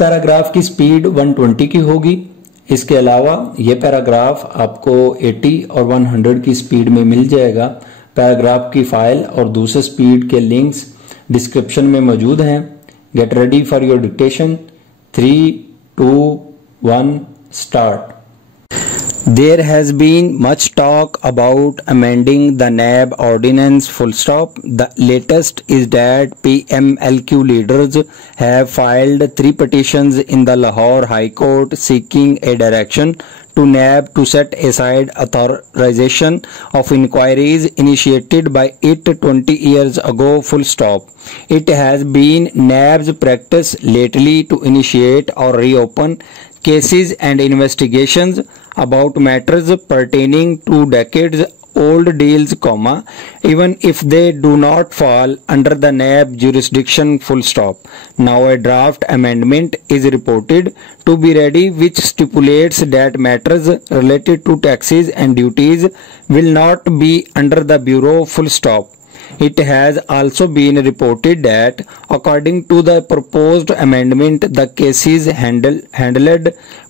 Paragraph की speed 120 की होगी। इसके अलावा ये पैराग्राफ आपको 80 और 100 की स्पीड में मिल जाएगा। पैराग्राफ की फाइल और दूसरे स्पीड के लिंक्स डिस्क्रिप्शन में मौजूद हैं। Get ready for your dictation. 3, 2, 1 start. There has been much talk about amending the NAB ordinance full stop. The latest is that PMLQ leaders have filed 3 petitions in the Lahore High Court seeking a direction to NAB to set aside authorization of inquiries initiated by it 20 years ago full stop. It has been NAB's practice lately to initiate or reopen cases and investigations about matters pertaining to decades old deals, even if they do not fall under the NAB jurisdiction full stop. Now a draft amendment is reported to be ready which stipulates that matters related to taxes and duties will not be under the Bureau full stop. It has also been reported that, according to the proposed amendment, the cases handled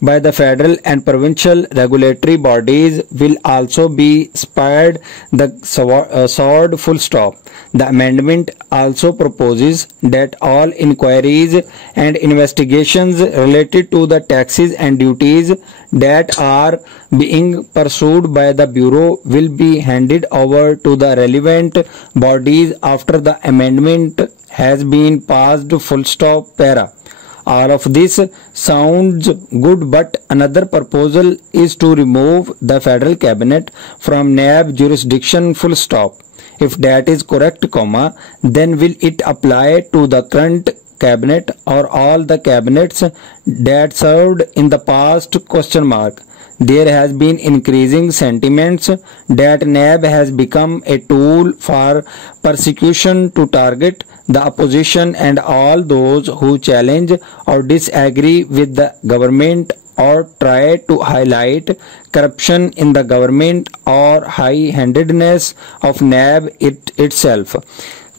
by the federal and provincial regulatory bodies will also be spared the sword full stop. The amendment also proposes that all inquiries and investigations related to the taxes and duties that are being pursued by the Bureau will be handed over to the relevant bodies after the amendment has been passed full stop para. All of this sounds good, but another proposal is to remove the federal cabinet from NAB jurisdiction full stop. If that is correct, then will it apply to the current cabinet or all the cabinets that served in the past? There has been increasing sentiments that NAB has become a tool for persecution to target the opposition and all those who challenge or disagree with the government or try to highlight corruption in the government or high-handedness of NAB itself.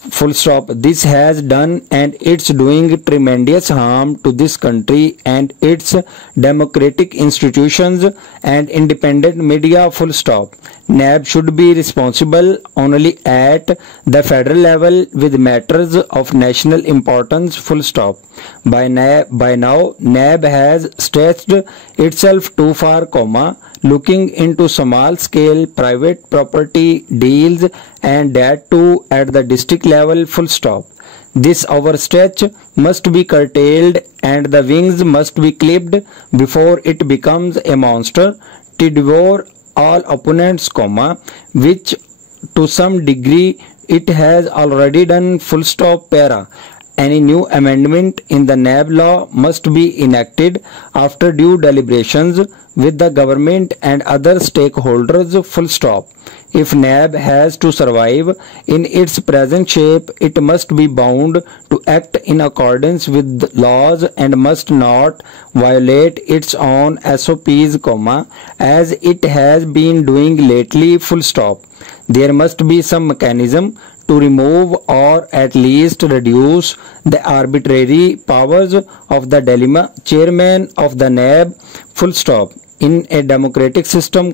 Full stop. This has done and it's doing tremendous harm to this country and its democratic institutions and independent media. Full stop. NAB should be responsible only at the federal level with matters of national importance. Full stop. By now, NAB has stretched itself too far, looking into small-scale private property deals and that too at the district level. Full stop. This overstretch must be curtailed and the wings must be clipped before it becomes a monster to devour all opponents, which to some degree it has already done. Full stop para. Any new amendment in the NAB law must be enacted after due deliberations with the government and other stakeholders. Full stop. If NAB has to survive in its present shape, it must be bound to act in accordance with laws and must not violate its own SOPs, as it has been doing lately. Full stop. There must be some mechanism to remove or at least reduce the arbitrary powers of the chairman of the NAB. Full stop. In a democratic system,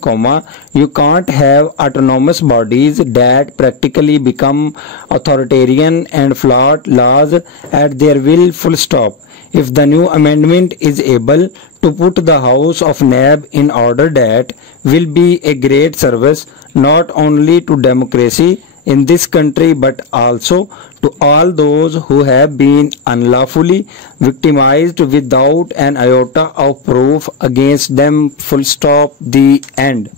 you can't have autonomous bodies that practically become authoritarian and flout laws at their will. Full stop. If the new amendment is able to put the house of NAB in order, that will be a great service not only to democracy in this country but also to all those who have been unlawfully victimized without an iota of proof against them. Full stop. The end.